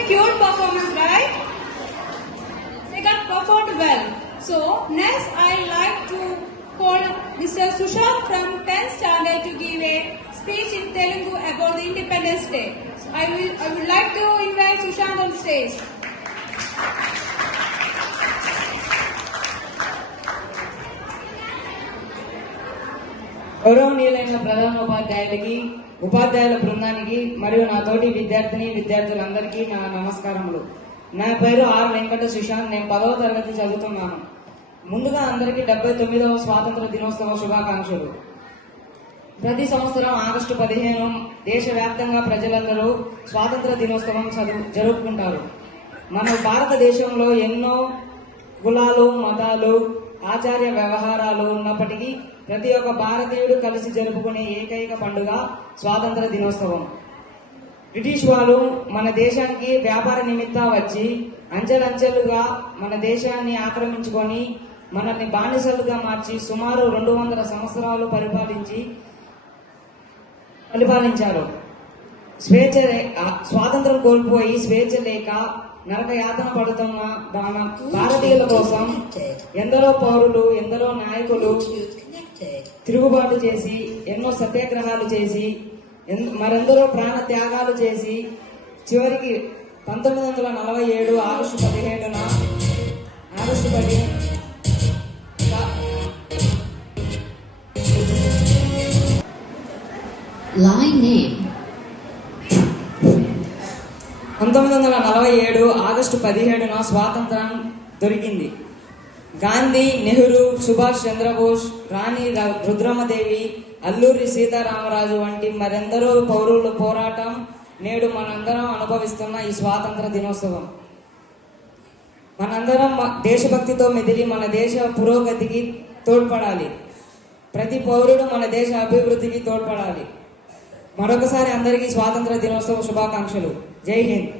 a cute performance, right? They got performed well. So next I like to call Mr. Sushant from 10th standard to give a speech in Telugu about the Independence Day. So I would like to invite Sushant on stage. గౌరవనీయులైన ప్రధానోపాధ్యాయులకి, ఉపాధ్యాయుల బృందానికి మరియు నా తోటి విద్యార్థులందరికీ నా నమస్కారములు. నా పేరు ఆర్ వెంకట సుశాంత్. నేను 10వ తరగతి చదువుతున్నాను. ముందుగా అందరికీ 79వ స్వాతంత్ర దినోత్సవ శుభాకాంక్షలు. ప్రతి సంవత్సరం ఆగస్టు 15 దేశవ్యాప్తంగా ప్రజలందరూ స్వాతంత్ర దినోత్సవం జరుపుకుంటారు. మన భారతదేశంలో ఎన్నో కులాలు, మతాలు, ఆచార్య వ్యవహారాలు ఉన్నప్పటికీ ప్రతి ఒక్క భారతీయుడు కలిసి జరుపుకునే ఏకైక పండుగ స్వాతంత్ర దినోత్సవం. బ్రిటిష్ వాళ్ళు మన దేశానికి వ్యాపార నిమిత్తం వచ్చి అంచెలంచెలుగా మన దేశాన్ని ఆక్రమించుకొని మనల్ని బానిసలుగా మార్చి సుమారు 200 సంవత్సరాలు పరిపాలించారు. స్వాతంత్రం కోల్పోయి స్వేచ్ఛ లేక నరక యాతన పడుతున్న భారతీయుల కోసం ఎందరో పౌరులు, ఎందరో నాయకులు తిరుగుబాటు చేసి, ఎన్నో సత్యాగ్రహాలు చేసి, మరెందరో ప్రాణ త్యాగాలు చేసి చివరికి 1947 ఆగస్టు 15 1947 ఆగస్టు 17 స్వాతంత్రం దొరికింది. గాంధీ, నెహ్రూ, సుభాష్ చంద్రబోస్, రాణి రుద్రమదేవి, అల్లూరి సీతారామరాజు వంటి మరెందరో పౌరుల పోరాటం నేడు మనందరం అనుభవిస్తున్న ఈ స్వాతంత్ర దినోత్సవం. మనందరం దేశభక్తితో మెదిలి మన దేశ పురోగతికి తోడ్పడాలి. ప్రతి పౌరుడు మన దేశ అభివృద్ధికి తోడ్పడాలి. మరొకసారి అందరికీ స్వాతంత్ర దినోత్సవ శుభాకాంక్షలు. జై హింద్.